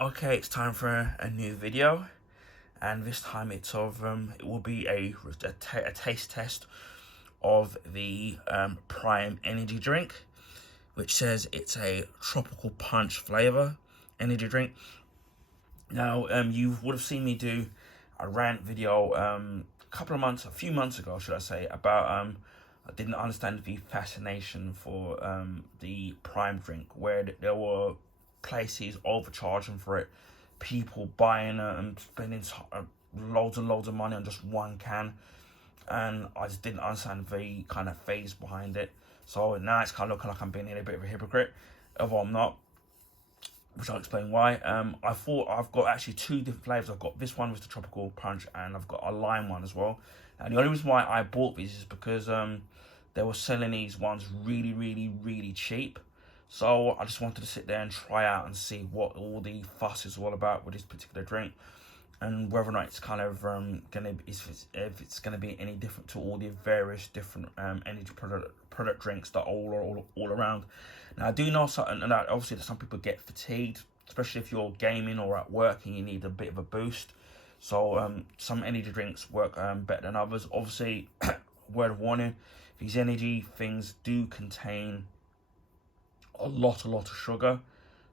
Okay, it's time for a new video, and this time it will be a taste test of the Prime energy drink, which says it's a tropical punch flavor energy drink. Now, you would have seen me do a rant video a few months ago, should I say, about I didn't understand the fascination for the Prime drink, where there were places overcharging for it, people buying it and spending loads and loads of money on just one can, and I just didn't understand the kind of phase behind it. So now it's kind of looking like I'm being a bit of a hypocrite, although I'm not, which I'll explain why. I thought I've got actually two different flavors. I've got this one with the tropical punch, and I've got a lime one as well. And the only reason why I bought these is because they were selling these ones really, really, really cheap. So I just wanted to sit there and try out and see what all the fuss is all about with this particular drink, and whether or not it's kind of if it's gonna be any different to all the various different energy product drinks that are all around. Now I do know something, and that obviously that some people get fatigued, especially if you're gaming or at work and you need a bit of a boost. So some energy drinks work better than others. Obviously, word of warning: these energy things do contain a lot of sugar,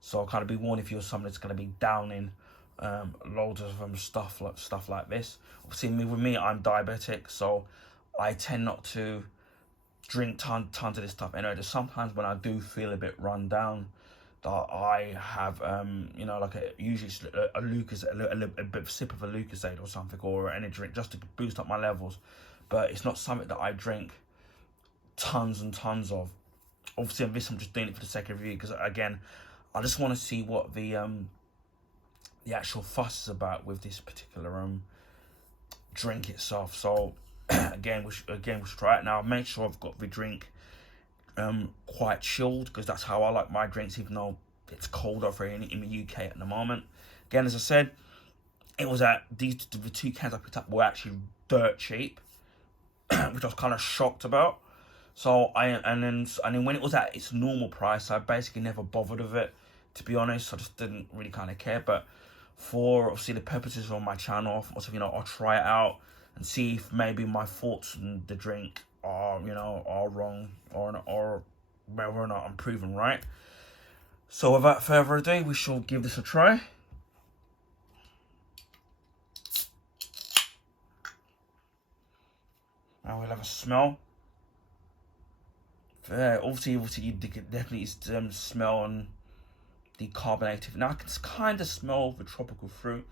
so kind of be warned if you're someone that's going to be downing loads of stuff like this. Obviously, with me, I'm diabetic, so I tend not to drink tons of this stuff. Anyway, just sometimes when I do feel a bit run down, that I have usually a bit of sip of a Lucozade or something, or an energy drink, just to boost up my levels. But it's not something that I drink tons and tons of. Obviously, on this, I'm just doing it for the sake of review, because again, I just want to see what the actual fuss is about with this particular drink itself. So again, we should try it now. Make sure I've got the drink quite chilled, because that's how I like my drinks, even though it's cold over here in the UK at the moment. Again, as I said, it was the two cans I picked up were actually dirt cheap, which I was kind of shocked about. So and then when it was at its normal price, I basically never bothered with it, to be honest. I just didn't really kind of care. But for obviously the purposes of my channel, I'll try it out and see if maybe my thoughts on the drink are wrong, or whether or not I'm proven right. So without further ado, we shall give this a try. Now we'll have a smell. Obviously you can definitely smell and the carbonated. Now I can kind of smell the tropical fruit.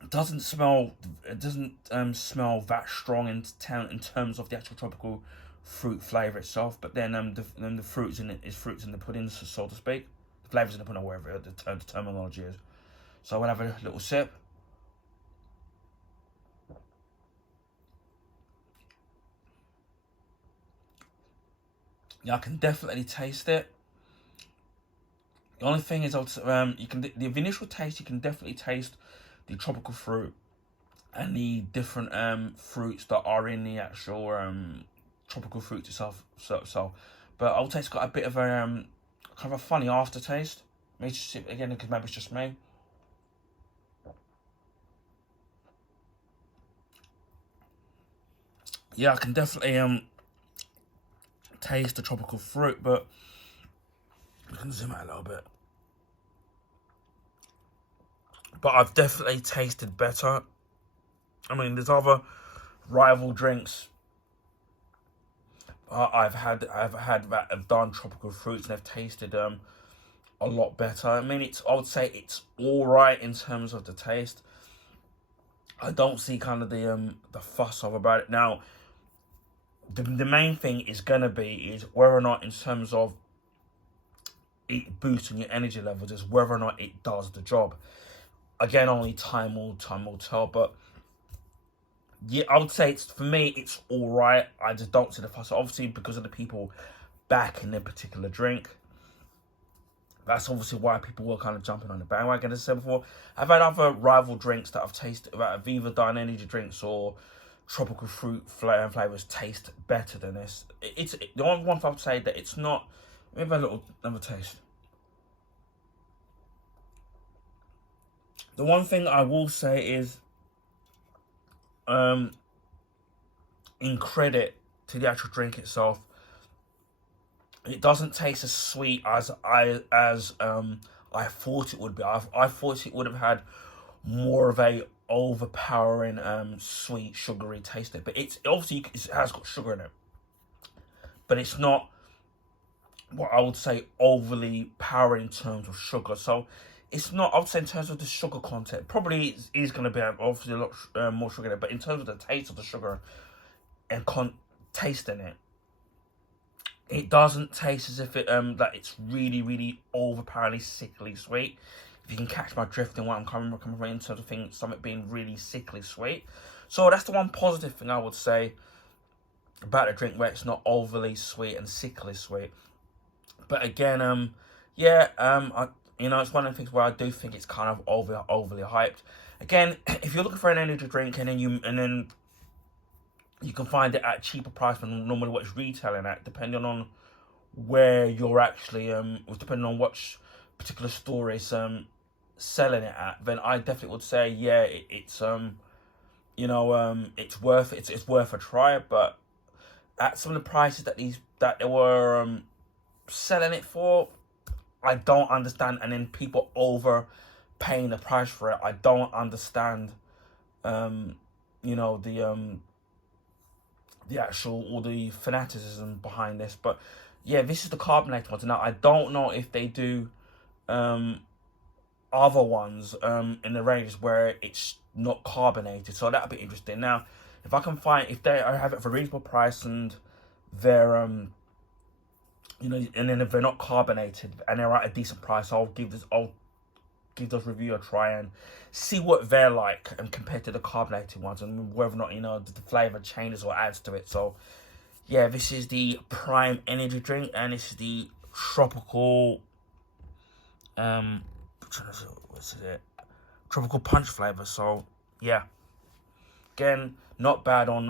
It doesn't smell that strong in terms of the actual tropical fruit flavor itself. But then the fruits in it is fruits in the pudding, so to speak. The flavors in the pudding, wherever the terminology is. So we'll have a little sip. Yeah, I can definitely taste it. The only thing is, the initial taste, you can definitely taste the tropical fruit and the different fruits that are in the actual tropical fruit itself. But I would say it's got a bit of a kind of a funny aftertaste. Maybe just again, because maybe it's just me. Yeah, I can definitely taste the tropical fruit, but we can zoom out a little bit. But I've definitely tasted better. I mean, there's other rival drinks I've had that have done tropical fruits and have tasted a lot better. I mean, I would say it's all right in terms of the taste. I don't see kind of the fuss of about it. Now, the main thing is gonna be whether or not, in terms of it boosting your energy levels, is whether or not it does the job. Again, only time will tell. But yeah, I would say for me, it's all right. I just don't see the fuss. Obviously, because of the people backing their particular drink. That's obviously why people were kind of jumping on the bandwagon. As I said before, I've had other rival drinks that I've tasted, that have either done energy drinks or tropical fruit flavors taste better than this. The only one I would say that it's not. Let me have another taste. The one thing I will say is, in credit to the actual drink itself, it doesn't taste as sweet as I thought it would be. I thought it would have had more of a overpowering sweet sugary taste to it, but it's obviously it has got sugar in it, but it's not what I would say overly powering in terms of sugar. So it's not, I would say, in terms of the sugar content, probably is going to be obviously a lot more sugar in it, but in terms of the taste of the sugar and taste in it, it doesn't taste as if it that it's really overpoweringly sickly sweet. If you can catch my drift in what I'm coming from in terms of things, something being really sickly sweet. So that's the one positive thing I would say about a drink, where it's not overly sweet and sickly sweet. But again, yeah, it's one of the things where I do think it's kind of overly hyped. Again, if you're looking for an energy drink and then you can find it at a cheaper price than normally what it's retailing at, depending on where you're actually depending on what particular store is selling it at, then I definitely would say, yeah, it's worth a try. But at some of the prices that they were selling it for, I don't understand. And then people overpaying the price for it, I don't understand. The actual or the fanaticism behind this. But yeah, this is the carbonated ones. Now I don't know if they do other ones in the range where it's not carbonated, so that'll be interesting. Now, if I can find, if I have it for a reasonable price and they're and then if they're not carbonated and they're at a decent price, I'll give those review a try and see what they're like and compared to the carbonated ones, and whether or not the flavor changes or adds to it. So yeah, this is the Prime energy drink, and this is the tropical tropical punch flavor. So yeah, again, not bad on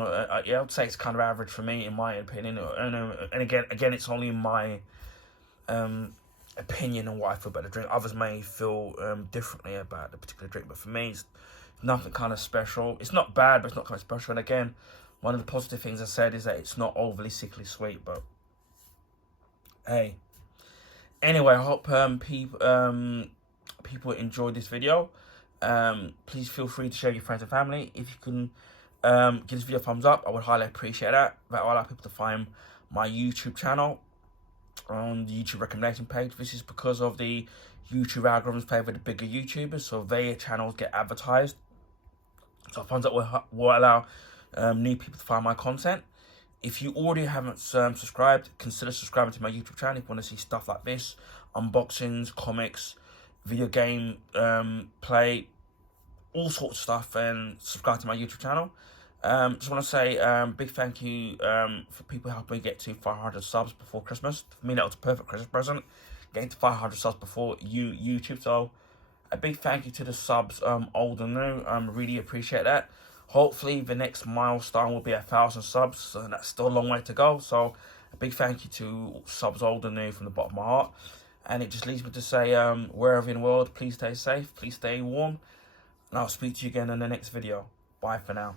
yeah, I'd say it's kind of average for me in my opinion. And again, it's only my opinion on what I feel about the drink. Others may feel differently about the particular drink, but for me, it's nothing kind of special. It's not bad, but it's not kind of special. And again, one of the positive things I said is that it's not overly sickly sweet. But hey, anyway, I hope people enjoyed this video. Please feel free to share with your friends and family. If you can give this video a thumbs up, I would highly appreciate that. That will allow people to find my YouTube channel on the YouTube recommendation page. This is because of the YouTube algorithms favor the bigger YouTubers, so their channels get advertised. So thumbs up will allow new people to find my content. If you already haven't subscribed, consider subscribing to my YouTube channel if you want to see stuff like this, unboxings, comics, video game play, all sorts of stuff, and subscribe to my YouTube channel. Just want to say big thank you for people helping me get to 500 subs before Christmas. For me, that was a perfect Christmas present, getting to 500 subs before YouTube. So a big thank you to the subs, old and new. Really appreciate that. Hopefully the next milestone will be 1,000 subs, so that's still a long way to go. So a big thank you to subs old and new from the bottom of my heart. And it just leaves me to say, wherever in the world, please stay safe, please stay warm, and I'll speak to you again in the next video. Bye for now.